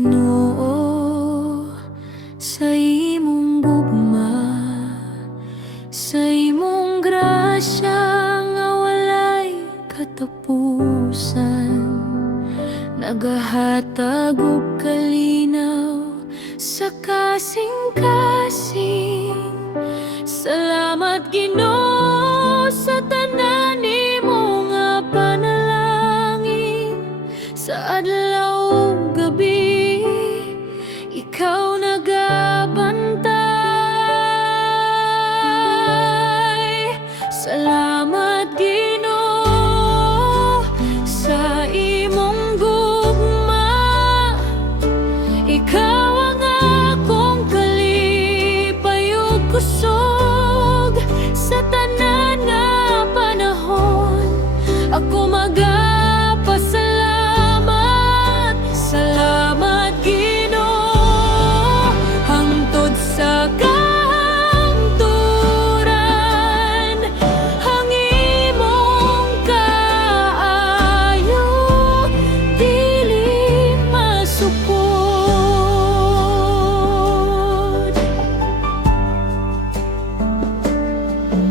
Ginoo, sa imong gugma, sa imong grasya nga walay katapusan, nagahatag og kalinaw sa kasing-kasing. Salamat Ginoo sa tanan nimo nga panalangin, sa adlaw ug gabi ikaw nagabantay. Salamat Ginoo sa imong gugma, ikaw ang akong kalipay ug kusog. Sa tanan nga panahon ako magapasalamat. Salamat Ginoo hangtod sa kahangturan, ang imong kaayo dili masukod.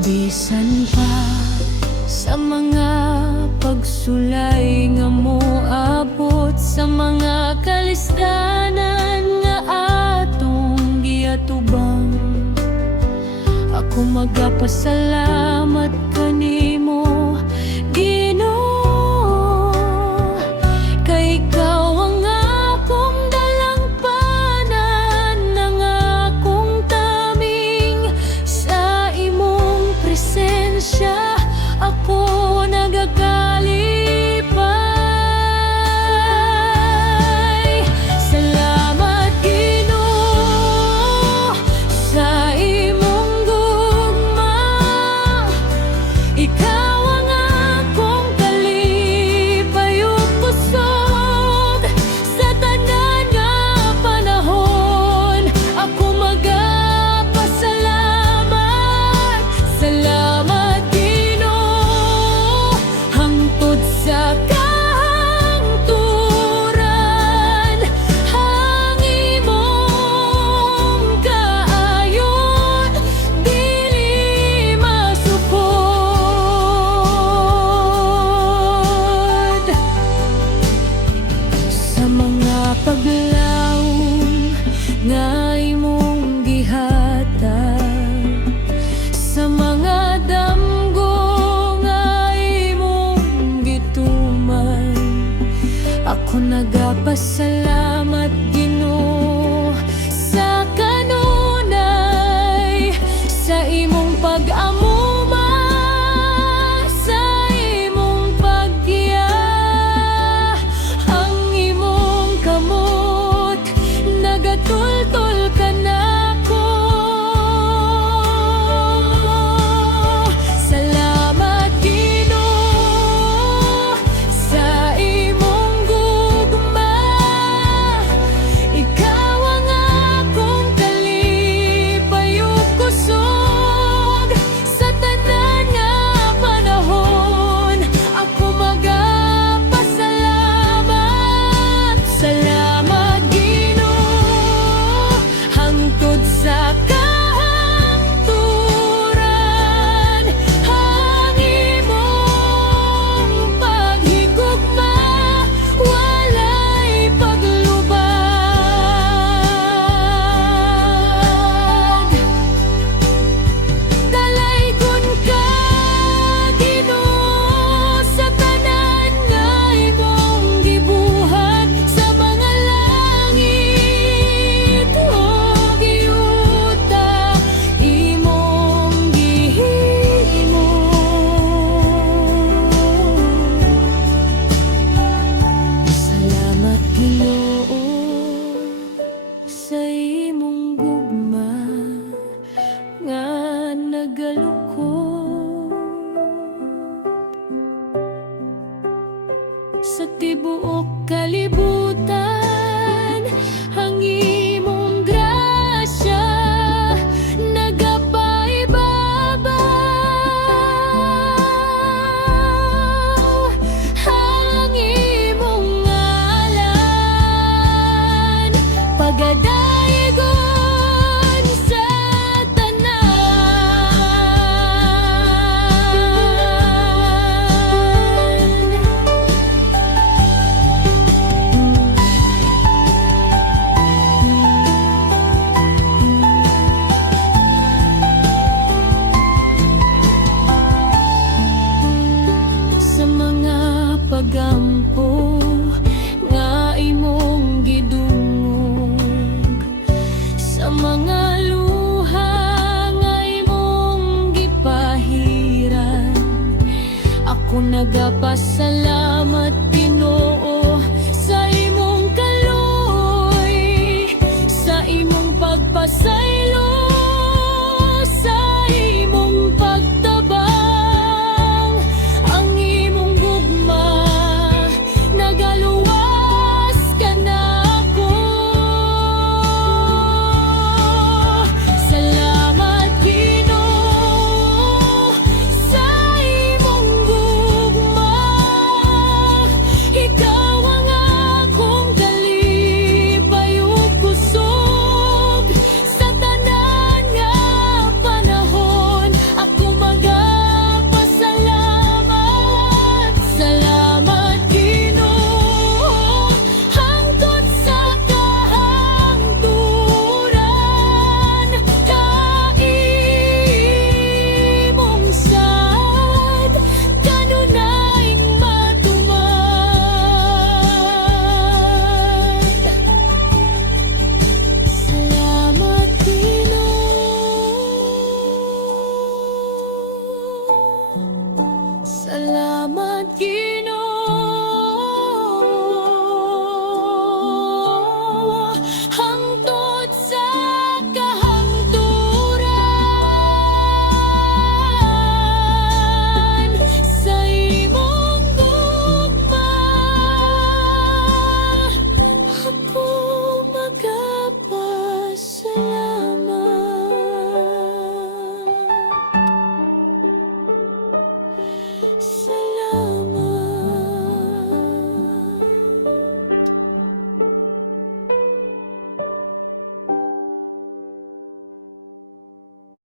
Bisan pa sa mga pagsulay nga moabot, sa mga kalistanan nga atong giatubang, ako magapasalamat kanimo Ginoo. Kay ikaw ang akong dalangpanan, ang akong taming. Sa imong presensya ako nagakalipay. Salamat Ginoo sa imong gugma, ikaw ang akong kalipay ug kusog. Sa tanan nga panahon ako magapasalamat. Salamat Ginoo hangtod sa kahangturan, ang imong kaayon dili masukod. Sa mga paglawom nga imong gihatag, sa mga damgo nga imong gituman, ako nagapasalamat Ginoo sa kanunay. Sa imong pag-amuma, sa imong paggiya, ang imong kamot nagatultol ka nako. Salamat Ginoo sa imong gugma, nagadayegon sa tanan. Sa mga pagampo nga imong gidungog, sa mga luha nga imong gipahiran, ako nagapasalamat